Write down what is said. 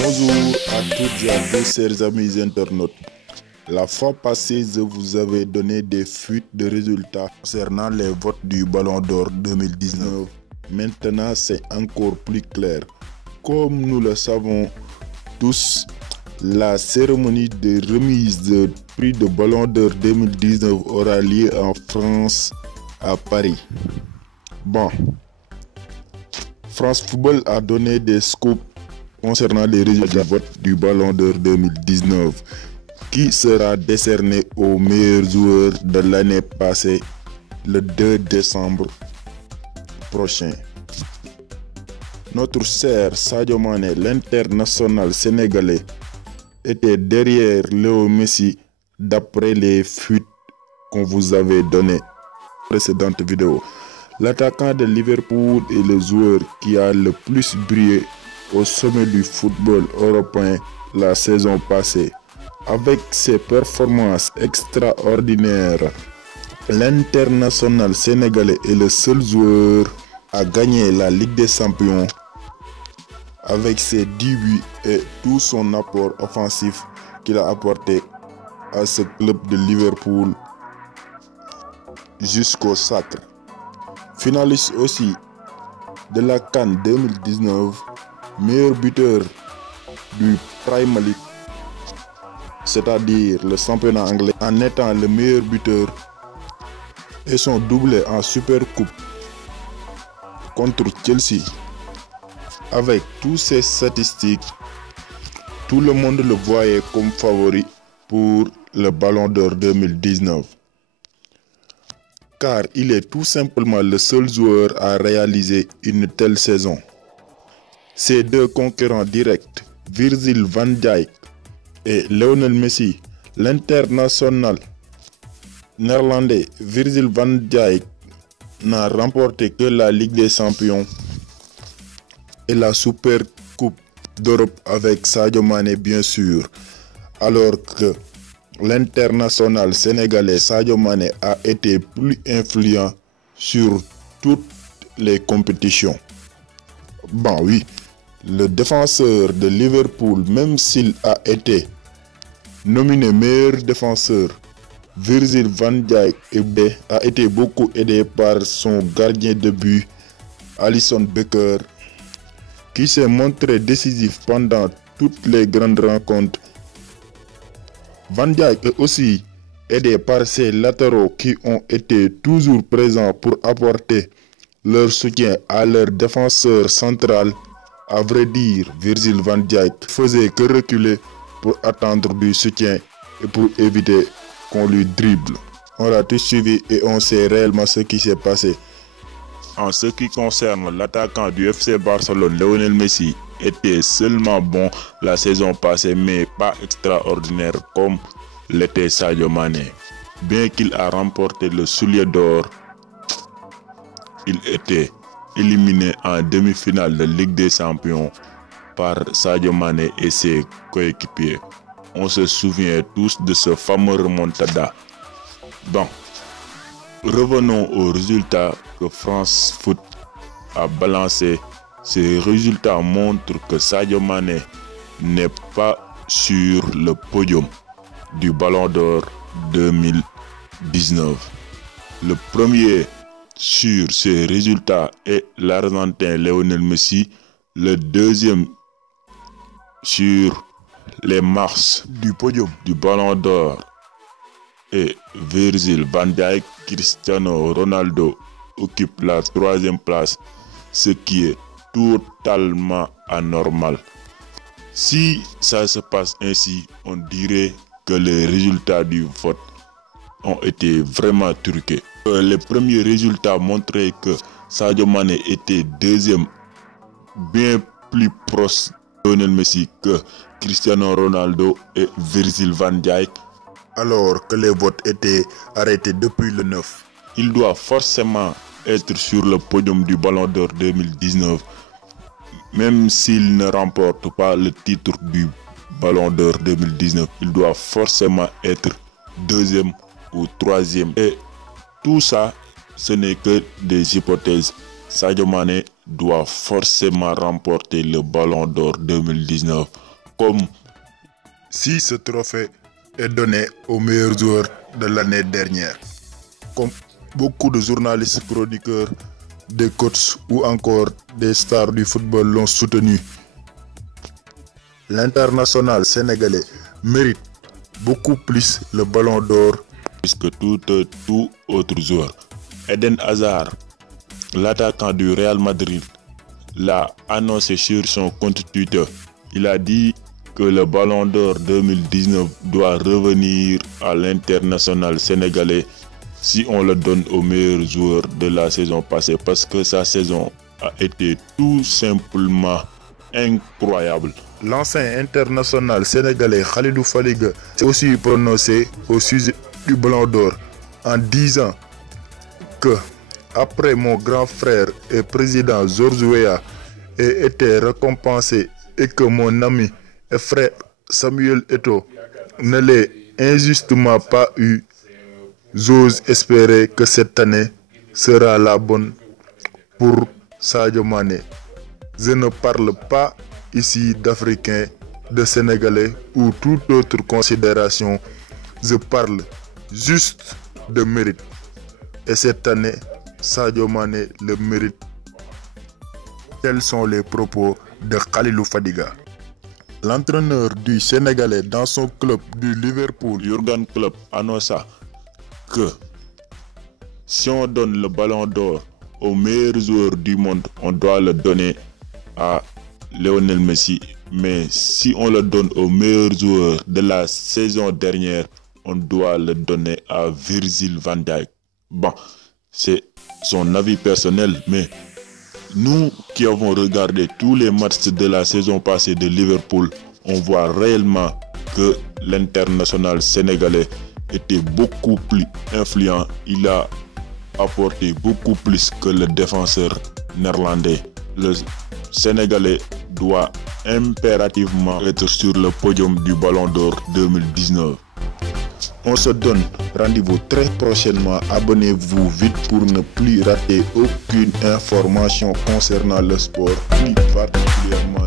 Bonjour à toutes et à tous, chers amis internautes. La fois passée, je vous avais donné des fuites de résultats concernant les votes du Ballon d'Or 2019. Maintenant, c'est encore plus clair. Comme nous le savons tous, la cérémonie de remise du prix de Ballon d'Or 2019 aura lieu en France, à Paris. Bon, France Football a donné des scoops concernant les résultats du vote du Ballon d'Or 2019 qui sera décerné aux meilleurs joueurs de l'année passée le 2 décembre prochain. Notre cher Sadio Mané, l'international sénégalais, était derrière Léo Messi d'après les fuites qu'on vous avait données dans la précédente vidéo. L'attaquant de Liverpool est le joueur qui a le plus brillé au sommet du football européen la saison passée. Avec ses performances extraordinaires, l'international sénégalais est le seul joueur à gagner la Ligue des Champions avec ses 10 buts et tout son apport offensif qu'il a apporté à ce club de Liverpool jusqu'au sacre. Finaliste aussi de la CAN 2019, meilleur buteur du Premier League, c'est-à-dire le championnat anglais, en étant le meilleur buteur, et son doublé en Super Coupe contre Chelsea. Avec toutes ces statistiques, tout le monde le voyait comme favori pour le Ballon d'Or 2019. Car il est tout simplement le seul joueur à réaliser une telle saison. Ses deux concurrents directs, Virgil van Dijk et Lionel Messi, l'international néerlandais Virgil van Dijk n'a remporté que la Ligue des Champions et la Super Coupe d'Europe avec Sadio Mané bien sûr, alors que l'international sénégalais Sadio Mané a été plus influent sur toutes les compétitions. Bon oui, le défenseur de Liverpool, même s'il a été nominé meilleur défenseur, Virgil van Dijk a été beaucoup aidé par son gardien de but, Alisson Becker, qui s'est montré décisif pendant toutes les grandes rencontres. Van Dijk est aussi aidé par ses latéraux qui ont été toujours présents pour apporter leur soutien à leur défenseur central. À vrai dire, Virgil van Dijk faisait que reculer pour attendre du soutien et pour éviter qu'on lui dribble. On l'a tous suivi et on sait réellement ce qui s'est passé. En ce qui concerne l'attaquant du FC Barcelone, Lionel Messi, était seulement bon la saison passée, mais pas extraordinaire comme l'était Sadio Mané. Bien qu'il a remporté le soulier d'or, il était éliminé en demi-finale de Ligue des Champions par Sadio Mané et ses coéquipiers. On se souvient tous de ce fameux remontada. Bon, revenons aux résultats que France Foot a balancés. Ces résultats montrent que Sadio Mané n'est pas sur le podium du Ballon d'Or 2019. Le premier sur ces résultats est l'Argentin Lionel Messi. Le deuxième sur les marches du podium du Ballon d'Or et Virgil van Dijk. Cristiano Ronaldo occupe la troisième place, ce qui est totalement anormal. Si ça se passe ainsi, on dirait que les résultats du vote ont été vraiment truqués. Les premiers résultats montraient que Sadio Mané était deuxième, bien plus proche de Lionel Messi que Cristiano Ronaldo et Virgil van Dijk, alors que les votes étaient arrêtés depuis le 9. Il doit forcément être sur le podium du Ballon d'Or 2019, même s'il ne remporte pas le titre du Ballon d'Or 2019. Il doit forcément être deuxième ou troisième. Et tout ça, ce n'est que des hypothèses. Sadio Mané doit forcément remporter le Ballon d'Or 2019 comme si ce trophée est donné au meilleur joueur de l'année dernière. Comme beaucoup de journalistes, chroniqueurs, des coachs ou encore des stars du football l'ont soutenu, l'international sénégalais mérite beaucoup plus le ballon d'or que tout autre joueur. Eden Hazard, l'attaquant du Real Madrid, l'a annoncé sur son compte Twitter. Il a dit que le ballon d'or 2019 doit revenir à l'international sénégalais si on le donne au meilleur joueur de la saison passée, parce que sa saison a été tout simplement incroyable. L'ancien international sénégalais Khalidou Fadiga s'est aussi prononcé au sujet du ballon d'or en disant que après mon grand frère et président Georges Weah ait été récompensé et que mon ami et frère Samuel Eto'o ne l'ait injustement pas eu, j'ose espérer que cette année sera la bonne pour Sadio Mané. Je ne parle pas ici d'Africains, de Sénégalais ou toute autre considération. Je parle juste de mérite. Et cette année, Sadio Mané le mérite. Tels sont les propos de Khalilou Fadiga. L'entraîneur du Sénégalais dans son club du Liverpool, Jürgen Klopp, annonça que si on donne le ballon d'or au meilleur joueur du monde, on doit le donner à Lionel Messi. Mais si on le donne au meilleur joueur de la saison dernière, on doit le donner à Virgil van Dijk. Bon, c'est son avis personnel, mais nous qui avons regardé tous les matchs de la saison passée de Liverpool, on voit réellement que l'international sénégalais était beaucoup plus influent. Il a apporté beaucoup plus que le défenseur néerlandais. Le Sénégalais doit impérativement être sur le podium du Ballon d'Or 2019. On se donne rendez-vous très prochainement. Abonnez-vous vite pour ne plus rater aucune information concernant le sport, plus particulièrement